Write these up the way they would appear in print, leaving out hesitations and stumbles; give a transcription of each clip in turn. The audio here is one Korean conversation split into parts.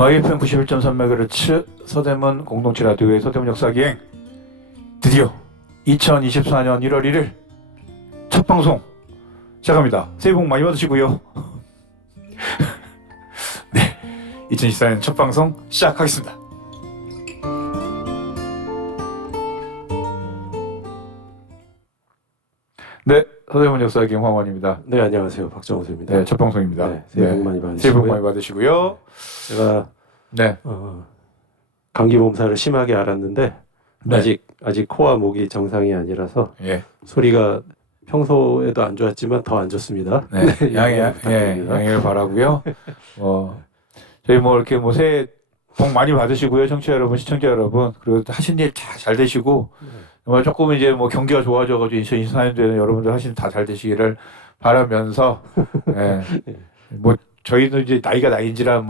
FM 91.3MHz 서대문 공동체 라디오의 서대문 역사기행 드디어 2024년 1월 1일 첫 방송 시작합니다. 새해 복 많이 받으시고요. 네, 2024년 첫 방송 시작하겠습니다. 네, 서대문 역사기행 황원입니다. 네, 안녕하세요. 박정호입니다. 네, 첫 방송입니다. 네, 새해 복 많이 받으시고요. 새해 복 많이 받으시고요. 제가 네, 감기 몸살을 심하게 앓았는데 네. 아직 코와 목이 정상이 아니라서 예, 소리가 평소에도 안 좋았지만 더 안 좋습니다. 네, 양해 부탁드립니다. 양해를 바라고요. 저희 이렇게 새해 복 많이 받으시고요, 청취자 여러분, 시청자 여러분. 그리고 하신 일 잘 되시고, 정말 조금 이제 경기가 좋아져가지고 2024년도에는 여러분들 하신 다 잘 되시기를 바라면서, 예, 저희는 이제 나이가 나이인지라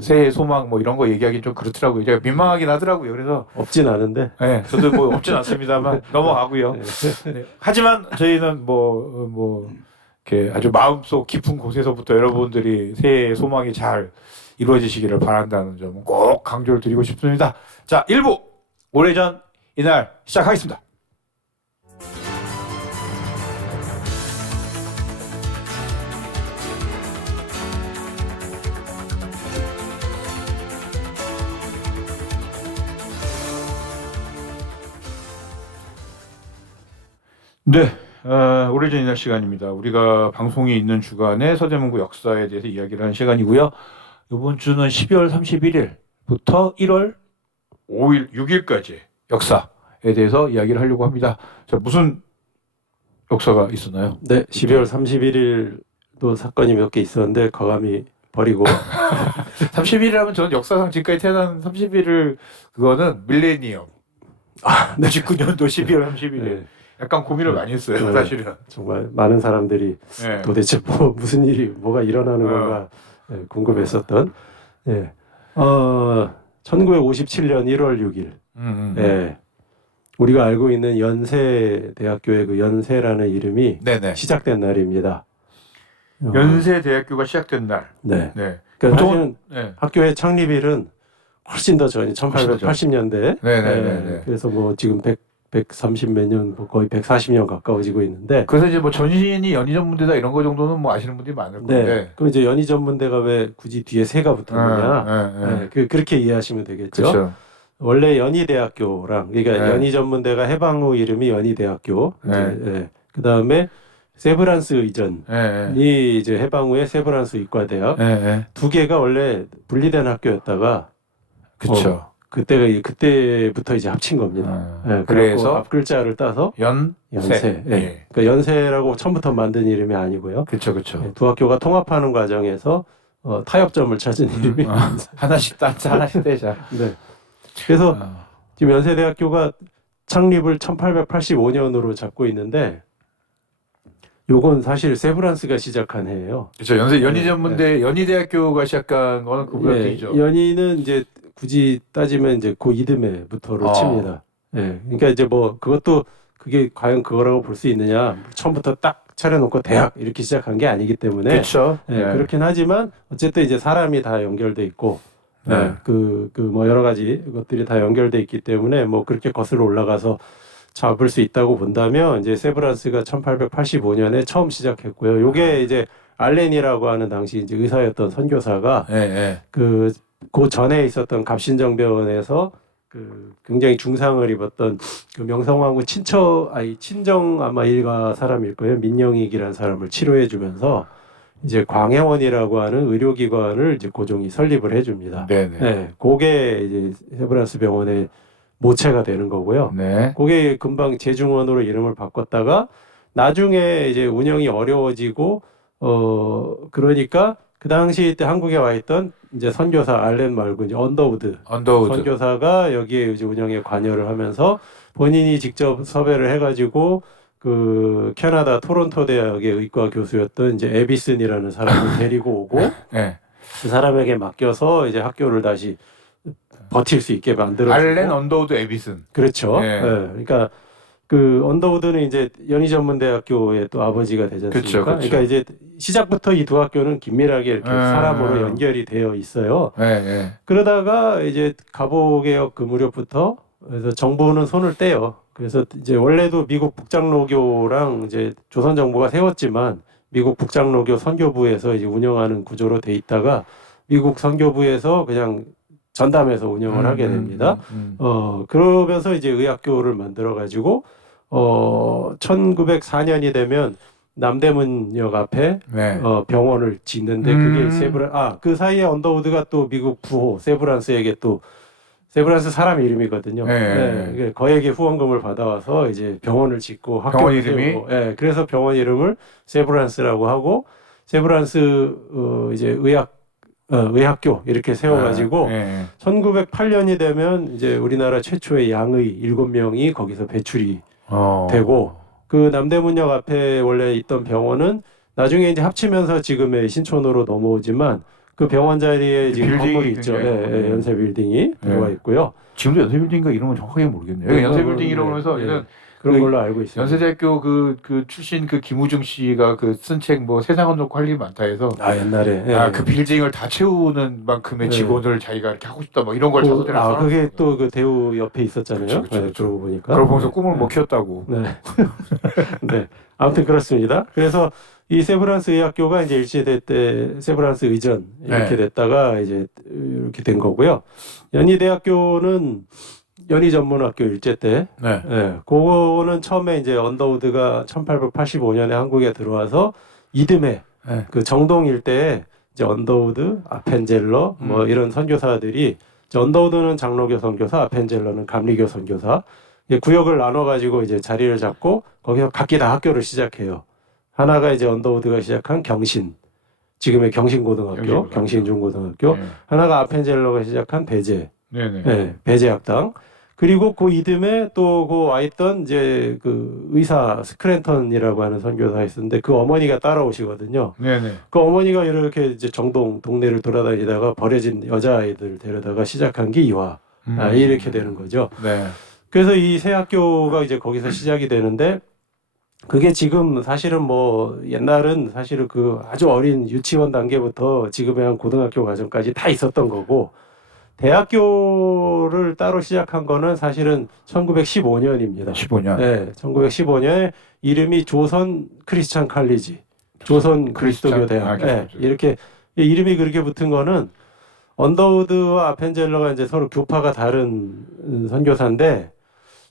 새해 소망 이런 거 얘기하기는 좀 그렇더라고요. 제가 민망하긴 하더라고요. 그래서 없진 않은데. 네, 저도 없진 않습니다만 넘어가고요. 네, 하지만 저희는 이렇게 아주 마음속 깊은 곳에서부터 여러분들이 새해 소망이 잘 이루어지시기를 바란다는 점 꼭 강조를 드리고 싶습니다. 자, 1부 오래전 이날 시작하겠습니다. 네, 오래전 이날 시간입니다. 우리가 방송이 있는 주간에 서대문구 역사에 대해서 이야기를 하는 시간이고요. 이번 주는 12월 31일부터 1월 5일, 6일까지 역사에 대해서 이야기를 하려고 합니다. 자, 무슨 역사가 있었나요? 네, 12월 31일도 사건이 몇 개 있었는데 과감히 버리고 30일이라면 저는 역사상 지금까지 태어난 30일을 그거는 밀레니엄. 네. 99년도 12월 31일. 네, 약간 고민을 많이 했어요, 네. 사실은. 정말 많은 사람들이 네. 도대체 무슨 일이 뭐가 일어나는 건가 궁금했었던. 예. 1957년 1월 6일. 예. 우리가 알고 있는 연세대학교의 그 연세라는 이름이 네네. 시작된 날입니다. 연세대학교가 시작된 날. 네. 네. 그러니까 보통은- 사실은 네. 학교의 창립일은 훨씬 더 전이 1880년대. 네네네. 그래서 지금 130 몇 년, 거의 140년 가까워지고 있는데. 그래서 이제 전신이 연희전문대다 이런 거 정도는 아시는 분들이 많을 건데. 네. 그럼 이제 연희전문대가 왜 굳이 뒤에 새가 붙었느냐? 그렇게 이해하시면 되겠죠. 그렇죠. 원래 연희대학교랑 그러니까 네. 연희전문대가 해방 후 이름이 연희대학교. 네. 그 다음에 세브란스 의전이 네. 이제 해방 후에 세브란스 의과대학 네. 두 개가 원래 분리된 학교였다가 그렇죠. 그때부터 이제 합친 겁니다. 그래서 그래서 앞 글자를 따서 연세. 예. 예. 그러니까 연세라고 처음부터 만든 이름이 아니고요. 그렇죠, 그렇죠. 두 학교가 통합하는 과정에서 타협점을 찾은 이름이. 하나씩 따자, 하나씩 떼자. 네. 그래서 지금 연세대학교가 창립을 1885년으로 잡고 있는데 요건 사실 세브란스가 시작한 해예요. 그렇죠. 연희전문대, 연희대학교가 시작한 거는 그거죠. 연희는 이제 굳이 따지면 이제 그 이듬해부터로 칩니다. 예. 그러니까 이제 그것도 그게 과연 그거라고 볼 수 있느냐. 처음부터 딱 차려놓고 대학 이렇게 시작한 게 아니기 때문에. 그렇죠. 예, 그렇긴 하지만 어쨌든 이제 사람이 다 연결돼 있고 네. 여러 가지 것들이 다 연결돼 있기 때문에 그렇게 거슬러 올라가서 잡을 수 있다고 본다면 이제 세브란스가 1885년에 처음 시작했고요. 요게 이제 알렌이라고 하는 당시 이제 의사였던 선교사가 그 전에 있었던 갑신정변에서 굉장히 중상을 입었던 그 명성황후 친정 아마 일가 사람일 거예요. 민영익이라는 사람을 치료해 주면서 이제 광해원이라고 하는 의료기관을 이제 고종이 설립을 해줍니다. 네네. 네, 그게 이제 세브란스 병원의 모체가 되는 거고요. 네. 그게 금방 재중원으로 이름을 바꿨다가 나중에 이제 운영이 어려워지고 그러니까 그 당시 때 한국에 와 있던 이제 선교사 알렌 말고 이제 언더우드 선교사가 여기에 이제 운영에 관여를 하면서 본인이 직접 섭외를 해가지고 그 캐나다 토론토 대학의 의과 교수였던 이제 에비슨이라는 사람을 데리고 오고 네. 그 사람에게 맡겨서 이제 학교를 다시 버틸 수 있게 만들어주고 알렌 언더우드 에비슨. 그렇죠. 네. 네. 그러니까 그 언더우드는 이제 연희전문대학교의 또 아버지가 되지 않습니까? 그쵸, 그쵸. 그러니까 이제 시작부터 이 두 학교는 긴밀하게 이렇게 사람으로 네. 연결이 되어 있어요. 네. 그러다가 이제 갑오개혁 그 무렵부터 그래서 정부는 손을 떼요. 그래서 이제 원래도 미국 북장로교랑 이제 조선 정부가 세웠지만 미국 북장로교 선교부에서 이제 운영하는 구조로 돼 있다가 미국 선교부에서 그냥 전담해서 운영을 하게 됩니다. 그러면서 이제 의학교를 만들어 가지고 1904년이 되면 남대문역 앞에 네. 병원을 짓는데 그게 그 사이에 언더우드가 또 미국 부호 세브란스에게 또 세브란스 사람 이름이거든요. 네. 네, 거액의 후원금을 받아와서 이제 병원을 짓고 학교 병원 이름이? 네, 그래서 병원 이름을 세브란스라고 하고 세브란스 이제 의학교 이렇게 세워가지고 네. 1908년이 되면 이제 우리나라 최초의 양의 7명이 거기서 배출이 어. 되고 그 남대문역 앞에 원래 있던 병원은 나중에 이제 합치면서 지금의 신촌으로 넘어오지만 그 병원 자리에 지금 빌딩이 건물이 있죠. 굉장히 연세 빌딩이 들어가 있고요. 지금도 연세빌딩인가 이름은 정확하게 모르겠네요. 네, 연세빌딩이라고 하면서 얘는 그런 그 걸로 알고 있습니다. 연세대학교 그 출신 그 김우중 씨가 그 쓴 책 뭐 세상은 놓고 할 일이 많다 해서 옛날에 그 빌딩을 다 채우는 만큼의 네. 직원을 자기가 이렇게 하고 싶다 뭐 이런 걸 자소대를 그게 또 그 대우 옆에 있었잖아요. 그쵸. 그러고 보니까. 그러고 보면서 꿈을 못 키웠다고. 네. 네. 아무튼 그렇습니다. 그래서 이 세브란스 의학교가 이제 일시대 때 세브란스 의전 이렇게 됐다가 이제 이렇게 된 거고요. 연희대학교는 연희전문학교 일제 때, 그거는 처음에 이제 언더우드가 1885년에 한국에 들어와서 이듬해 그 정동 일대에 이제 언더우드, 아펜젤러 뭐 이런 선교사들이 이제 언더우드는 장로교 선교사, 아펜젤러는 감리교 선교사 구역을 나눠가지고 이제 자리를 잡고 거기서 각기 다 학교를 시작해요. 하나가 이제 언더우드가 시작한 경신, 지금의 경신고등학교, 경신중고등학교. 하나가 아펜젤러가 시작한 배제, 배제학당. 그리고 그 이듬해 또 그 와 있던 이제 그 의사 스크랜턴이라고 하는 선교사가 있었는데 그 어머니가 따라오시거든요. 그 어머니가 이렇게 이제 정동 동네를 돌아다니다가 버려진 여자아이들 데려다가 시작한 게 이화. 이렇게 되는 거죠. 그래서 이 새 학교가 이제 거기서 시작이 되는데 그게 지금 사실은 뭐 옛날은 사실은 그 아주 어린 유치원 단계부터 지금의 한 고등학교 과정까지 다 있었던 거고 대학교를 따로 시작한 거는 사실은 1915년입니다. 15년. 네, 1915년에 이름이 조선 크리스찬 칼리지, 조선 그리스도교 대학. 이렇게 이름이 그렇게 붙은 거는 언더우드와 아펜젤러가 이제 서로 교파가 다른 선교사인데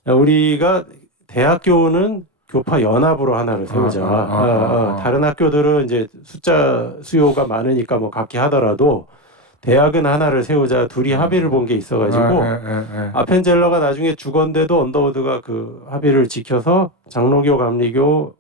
우리가 대학교는 교파 연합으로 하나를 세우자. 다른 학교들은 이제 숫자 수요가 많으니까 뭐 각기 하더라도 대학은 하나를 세우자. 둘이 합의를 본 게 있어가지고 아펜젤러가 나중에 죽었는데도 언더우드가 그 합의를 지켜서 장로교 감리교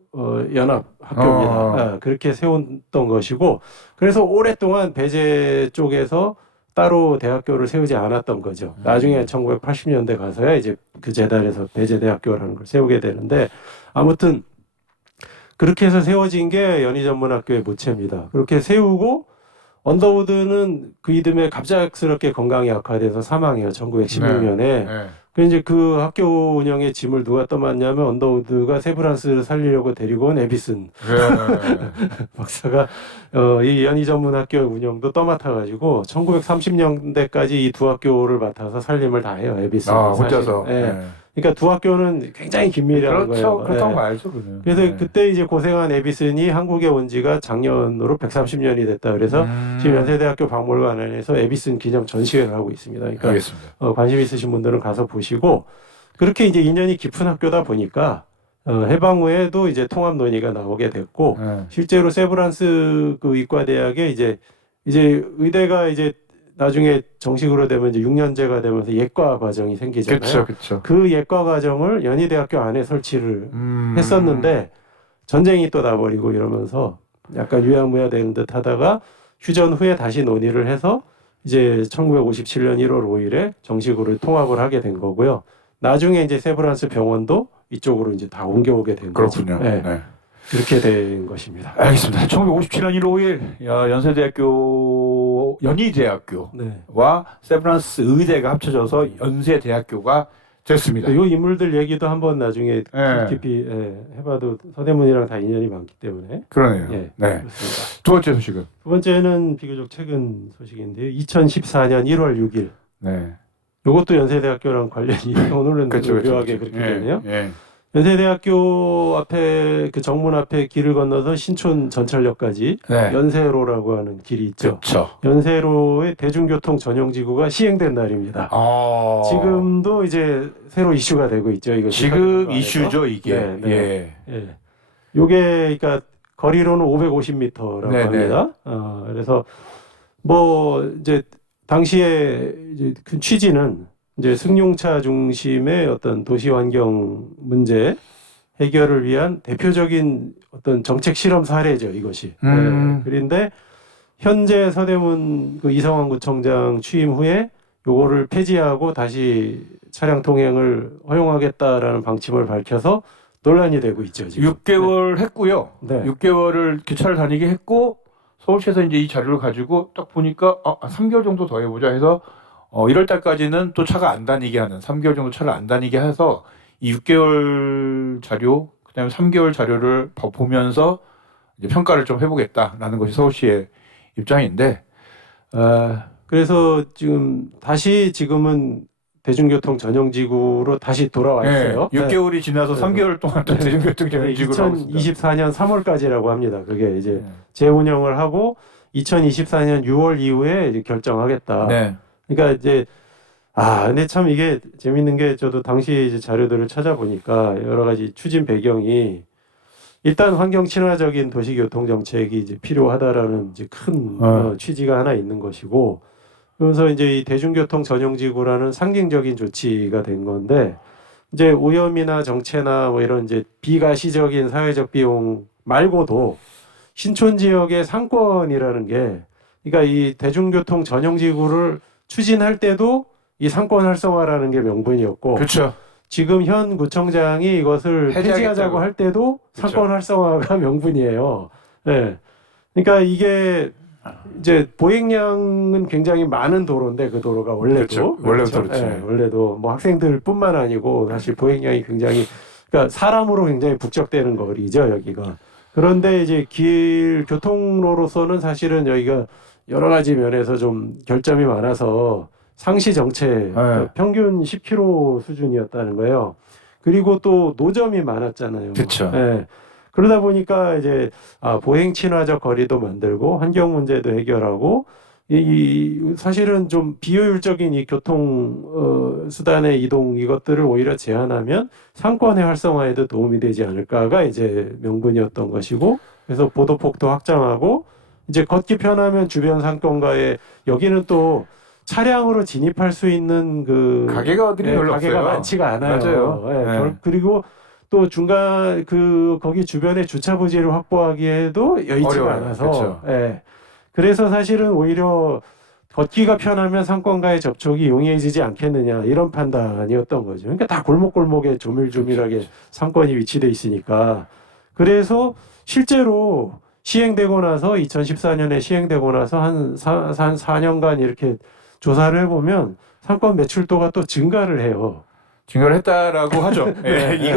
연합 학교입니다. 그렇게 세웠던 것이고 그래서 오랫동안 배제 쪽에서 따로 대학교를 세우지 않았던 거죠. 나중에 1980년대 가서야 이제 그 재단에서 배제대학교라는 걸 세우게 되는데 아무튼 그렇게 해서 세워진 게 연희전문학교의 모체입니다. 그렇게 세우고 언더우드는 그 이듬해 갑작스럽게 건강이 악화돼서 사망해요. 1916년에. 그 이제 그 학교 운영의 짐을 누가 떠맡냐면 언더우드가 세브란스를 살리려고 데리고 온 에비슨 박사가 이 연희전문학교 운영도 떠맡아가지고 1930년대까지 이 두 학교를 맡아서 살림을 다 해요. 에비슨 혼자서. 그러니까 두 학교는 굉장히 긴밀한 거예요. 그렇다고 알죠. 그래서 그때 이제 고생한 에비슨이 한국에 온 지가 작년으로 130년이 됐다. 그래서 지금 연세대학교 박물관 안에서 에비슨 기념 전시회를 하고 있습니다. 그러니까 알겠습니다. 관심 있으신 분들은 가서 보시고 그렇게 이제 인연이 깊은 학교다 보니까 해방 후에도 이제 통합 논의가 나오게 됐고 실제로 세브란스 그 의과대학에 이제 의대가 이제 나중에 정식으로 되면 이제 6년제가 되면서 예과 과정이 생기잖아요. 그렇죠. 그 예과 과정을 연희대학교 안에 설치를 했었는데 전쟁이 또 나버리고 이러면서 약간 유야무야 되는 듯 하다가 휴전 후에 다시 논의를 해서 이제 1957년 1월 5일에 정식으로 통합을 하게 된 거고요. 나중에 이제 세브란스 병원도 이쪽으로 이제 다 옮겨오게 된 거죠. 그렇군요. 그렇게 된 것입니다. 알겠습니다. 1957년 1월 5일 연세대학교 연희대학교와 세브란스 의대가 합쳐져서 연세대학교가 됐습니다. 이 인물들 얘기도 한번 나중에 예. 깊이 해봐도 서대문이랑 다 인연이 많기 때문에. 그러네요. 예, 네. 그렇습니다. 두 번째 소식은 두 번째는 비교적 최근 소식인데요. 2014년 1월 6일. 네. 이것도 연세대학교랑 관련이 오늘은 그렇죠, 묘하게 그렇죠. 그렇게 되네요. 예. 연세대학교 앞에 그 정문 앞에 길을 건너서 신촌 전철역까지 네. 연세로라고 하는 길이 있죠. 그렇죠. 연세로의 대중교통 전용지구가 시행된 날입니다. 지금도 이제 새로 이슈가 되고 있죠. 이거 지금 이슈죠 이게. 네, 네. 예. 예. 요게 그러니까 거리로는 550m라고 네, 합니다. 그래서 뭐 이제 당시에 이제 그 취지는 이제 승용차 중심의 어떤 도시 환경 문제 해결을 위한 대표적인 어떤 정책 실험 사례죠, 이것이. 그런데 현재 서대문 그 이성환 구청장 취임 후에 요거를 폐지하고 다시 차량 통행을 허용하겠다라는 방침을 밝혀서 논란이 되고 있죠, 지금. 6개월 했고요. 네. 6개월을 기차를 다니게 했고 서울시에서 이제 이 자료를 가지고 딱 보니까 3개월 정도 더 해보자 해서 1월 달까지는 또 차가 안 다니게 하는 3개월 정도 차를 안 다니게 해서 이 6개월 자료 그다음에 3개월 자료를 보면서 이제 평가를 좀 해보겠다라는 것이 서울시의 입장인데 그래서 지금은 대중교통 전용지구로 다시 돌아와 있어요. 6개월이 지나서 3개월 동안 또 대중교통 전용지구로 하고 있습니다. 2024년 3월까지라고 합니다. 그게 이제 재운영을 하고 2024년 6월 이후에 이제 결정하겠다. 네. 그러니까 이제 근데 참 이게 재밌는 게 저도 당시 이제 자료들을 찾아보니까 여러 가지 추진 배경이 일단 환경 친화적인 도시교통 정책이 이제 필요하다라는 이제 큰 취지가 하나 있는 것이고 그러면서 이제 이 대중교통 전용지구라는 상징적인 조치가 된 건데 이제 오염이나 정체나 뭐 이런 이제 비가시적인 사회적 비용 말고도 신촌 지역의 상권이라는 게 그러니까 이 대중교통 전용지구를 추진할 때도 이 상권 활성화라는 게 명분이었고 그렇죠. 지금 현 구청장이 이것을 폐지하자고 할 때도 상권 활성화가 명분이에요. 네. 그러니까 이게 이제 보행량은 굉장히 많은 도로인데 그 도로가 원래도 그렇죠. 원래도 그렇죠. 네, 원래도 뭐 학생들뿐만 아니고 사실 보행량이 굉장히 그러니까 사람으로 굉장히 북적대는 거리죠 여기가. 그런데 이제 길 교통로로서는 사실은 여기가 여러 가지 면에서 좀 결점이 많아서 상시 정체 평균 10km 수준이었다는 거예요. 그리고 또 노점이 많았잖아요. 그렇죠. 네. 그러다 보니까 이제 보행 친화적 거리도 만들고 환경 문제도 해결하고 이 사실은 좀 비효율적인 이 교통 수단의 이동 이것들을 오히려 제한하면 상권의 활성화에도 도움이 되지 않을까가 이제 명분이었던 것이고 그래서 보도폭도 확장하고 이제 걷기 편하면 주변 상권가에 여기는 또 차량으로 진입할 수 있는 그 가게가 어디 별로 가게가 없어요. 많지가 않아요. 맞아요. 네. 그리고 또 중간 거기 주변에 주차 부지를 확보하기에도 여의치가 어려워요. 않아서 그렇죠. 그래서 사실은 오히려 걷기가 편하면 상권과의 접촉이 용이해지지 않겠느냐 이런 판단이었던 거죠. 그러니까 다 골목골목에 조밀조밀하게 상권이 위치돼 있으니까 그래서 실제로 시행되고 나서 2014년에 시행되고 나서 한 4년간 이렇게 조사를 해보면 상권 매출도가 또 증가를 해요. 증가를 했다라고 하죠.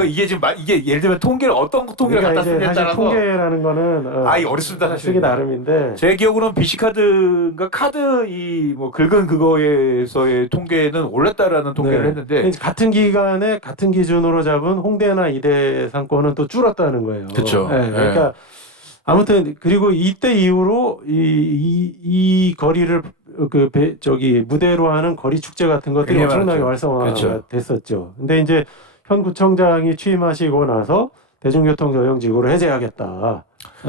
이게 지금 이게 예를 들면 통계를 어떤 통계를 그러니까 갖다 쓰느냐에 사실 따라서 통계라는 거는 어렵습니다 사실. 쓰기 나름인데 제 기억으로는 BC카드가 카드 이 뭐 긁은 그거에서의 통계는 올랐다라는 통계를 했는데 같은 기간에 같은 기준으로 잡은 홍대나 이대 상권은 또 줄었다는 거예요. 그렇죠. 그러니까 아무튼 그리고 이때 이후로 이 거리를 무대로 하는 거리 축제 같은 것들이 엄청나게 활성화가 그렇죠. 됐었죠. 근데 이제 현 구청장이 취임하시고 나서 대중교통 전용지구를 해제하겠다.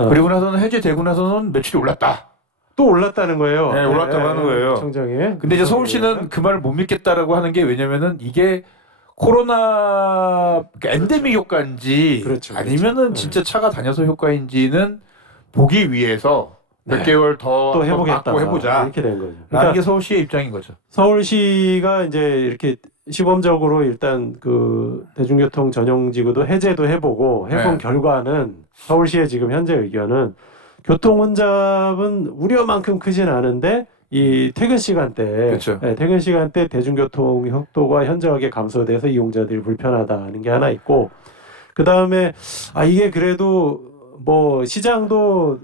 그리고 나서는 해제되고 나서는 매출이 올랐다. 또 올랐다는 거예요. 네, 올랐다고 하는 거예요. 구청장이. 근데 이제 서울시는 그 말을 못 믿겠다라고 하는 게 왜냐면은 이게 코로나 엔데믹 효과인지 그렇죠. 아니면은 진짜 차가 다녀서 효과인지는 보기 위해서 몇 개월 더 또 해보자. 이렇게 된 거죠. 라는 게 서울시의 입장인 거죠. 서울시가 이제 이렇게 시범적으로 일단 그 대중교통 전용지구도 해제도 해보고 해본 결과는 서울시의 지금 현재 의견은 교통 혼잡은 우려만큼 크진 않은데 이 퇴근 시간대, 그렇죠. 퇴근 시간대 대중교통 속도가 현저하게 감소돼서 이용자들이 불편하다는 게 하나 있고, 그 다음에 이게 그래도 뭐 시장도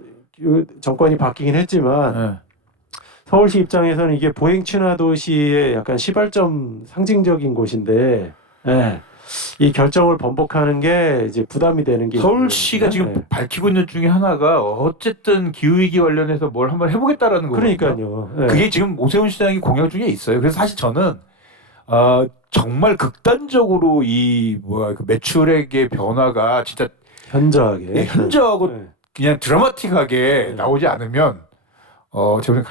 정권이 바뀌긴 했지만 네. 서울시 입장에서는 이게 보행 친화 도시의 약간 시발점 상징적인 곳인데, 이 결정을 번복하는 게 이제 부담이 되는 게 서울시가 있거든요. 지금 밝히고 있는 중에 하나가 어쨌든 기후위기 관련해서 뭘 한번 해보겠다라는 거거든요. 그러니까요. 예. 그게 지금 오세훈 시장이 공약 중에 있어요. 그래서 사실 저는 정말 극단적으로 그 매출액의 변화가 진짜 현저하게. 현저하고 예. 그냥 드라마틱하게 네. 나오지 않으면 제가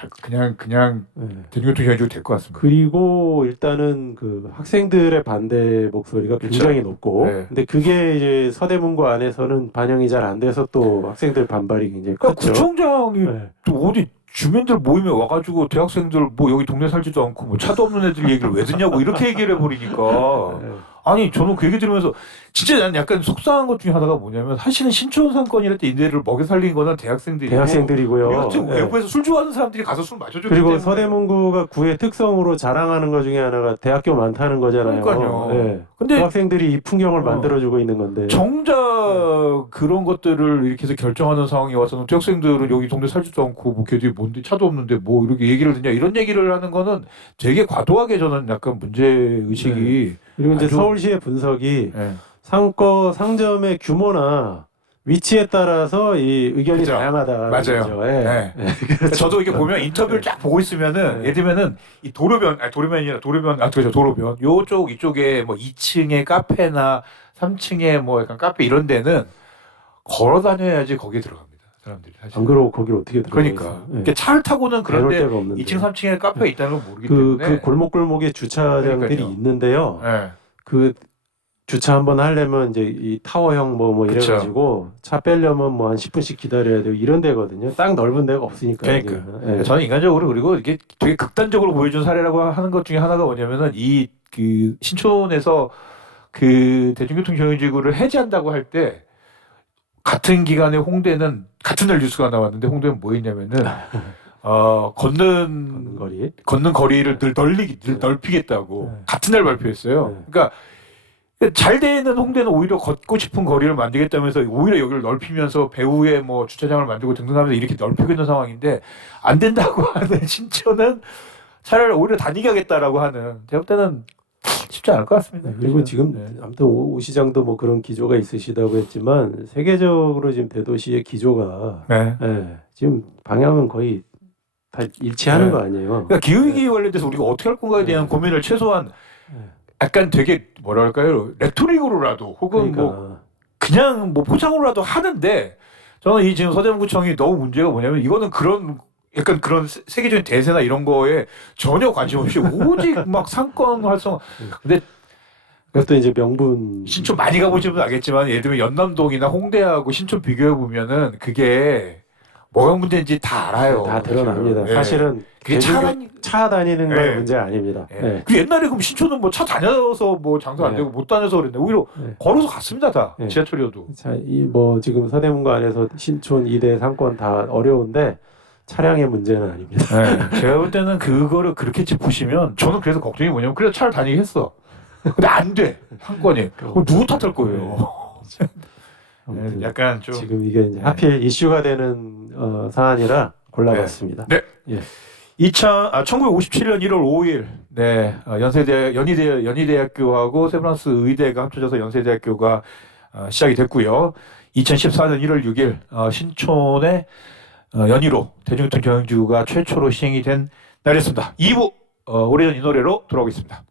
그냥 예. 대중교통 현실이 될 것 같습니다. 그리고 일단은 그 학생들의 반대 목소리가 굉장히 높고, 네. 근데 그게 이제 서대문구 안에서는 반영이 잘 안 돼서 또 학생들 반발이 굉장히 그러니까 컸죠. 구청장이 네. 또 어디 주민들 모임에 와가지고 대학생들 뭐 여기 동네 살지도 않고 뭐 차도 없는 애들 얘기를 왜 듣냐고 이렇게 얘기를 해버리니까 네. 아니 저는 그 얘기 들으면서 진짜 난 약간 속상한 것 중에 하나가 뭐냐면 사실은 신촌 상권이랄 때 이들을 먹여 살린 거는 대학생들이고 대학생들이고요. 우리 같은 네. 외부에서 술 좋아하는 사람들이 가서 술 마셔주기 그리고 때문에 서대문구가 구의 특성으로 자랑하는 것 중에 하나가 대학교 많다는 거잖아요. 그러니까요. 네. 근데 그 학생들이 이 풍경을 어. 만들어주고 있는 건데. 정작 그런 것들을 이렇게 해서 결정하는 상황이 와서는 대학생들은 여기 동네 살지도 않고 뭐 걔들이 뭔데 차도 없는데 뭐 이렇게 얘기를 듣냐 이런 얘기를 하는 거는 되게 과도하게 저는 약간 문제 의식이 그리고 이제 아주- 서울시의 분석이 예. 상점의 규모나 위치에 따라서 이 의견이 그죠. 다양하다. 맞아요. 거죠. 예. 네. 저도 이게 보면 인터뷰를 쫙 보고 있으면은 네. 예를 들면은 이 도로변 요쪽 이쪽에 뭐 2층에 카페나 3층에 뭐 약간 카페 이런 데는 걸어 다녀야지 거기에 들어갑니다. 사람들이 사실. 안 그러고 거기를 어떻게 들어가 그러니까 있어요? 예. 이렇게 차를 타고는 배울 그런데 데가 없는데. 2층 3층에 카페가 있다는 걸 모르기 그 때문에 골목골목에 주차장들이 그러니까요. 있는데요. 예. 그 주차 한번 하려면 이제 이 타워형 뭐 그쵸. 이래가지고 차 빼려면 뭐 한 10분씩 기다려야 되고 이런 데거든요. 딱 넓은 데가 없으니까. 그러니까요. 예. 저는 인간적으로 그리고 이게 되게 극단적으로 보여준 사례라고 하는 것 중에 하나가 뭐냐면은 이 그 신촌에서 그 대중교통 경유지구를 해제한다고 할 때 같은 기간에 홍대는 같은 날 뉴스가 나왔는데 홍대는 뭐 했냐면은 걷는 거리. 걷는 거리를 늘 넓히겠다고 네. 같은 날 발표했어요. 네. 그러니까 잘 되는 홍대는 오히려 걷고 싶은 거리를 만들겠다면서 오히려 여기를 넓히면서 배후에 뭐 주차장을 만들고 등등하면서 이렇게 넓히고 있는 상황인데 안 된다고 하는 신촌은 차라리 오히려 다니게 하겠다라고 하는 제가 볼 때는 쉽지 않을 것 같습니다. 그리고 지금 네. 아무튼 오 시장도 뭐 그런 기조가 있으시다고 했지만 세계적으로 지금 대도시의 기조가 네. 지금 방향은 거의 다 일치하는 네. 거 아니에요? 그러니까 기후위기 관련돼서 우리가 어떻게 할 건가에 대한 고민을 최소한 약간 되게 뭐랄까요 레토릭으로라도 혹은 뭐 그러니까 그냥 뭐 포장으로라도 하는데 저는 이 지금 서대문구청이 너무 문제가 뭐냐면 이거는 그런 약간 그런 세계적인 대세나 이런 거에 전혀 관심 없이 오직 막 상권 활성. 근데 그것도 이제 명분 신촌 많이 가보시면 알겠지만 예를 들면 연남동이나 홍대하고 신촌 비교해 보면은 그게 뭐가 문제인지 다 알아요. 다 드러납니다. 예. 사실은 그게 차 다니는 건 예. 문제 아닙니다. 예. 예. 그 옛날에 그럼 신촌은 뭐 차 다녀서 뭐 장사 안 예. 되고 못 다녀서 그랬는데 오히려 예. 걸어서 갔습니다 다 예. 지하철이어도. 자, 이 뭐 지금 서대문구 안에서 신촌 2대 상권 다 어려운데 차량의 문제는 아닙니다. 네. 제가 볼 때는 그거를 그렇게 짚으시면 저는 그래서 걱정이 뭐냐면 그래서 차를 다니게 했어. 근데 안 돼. 상권이. 그럼 누구 탓할 거예요. 아무튼 네, 약간 좀 지금 이게 이제 하필 이슈가 되는 사안이라 골라봤습니다. 네. 예. 1957년 1월 5일 네, 연희대학교하고 세브란스 의대가 합쳐져서 연세대학교가 시작이 됐고요. 2014년 1월 6일 신촌의 연희로 대중교통 경영지구가 최초로 시행이 된 날이었습니다. 2부 오래전 이 노래로 돌아오겠습니다.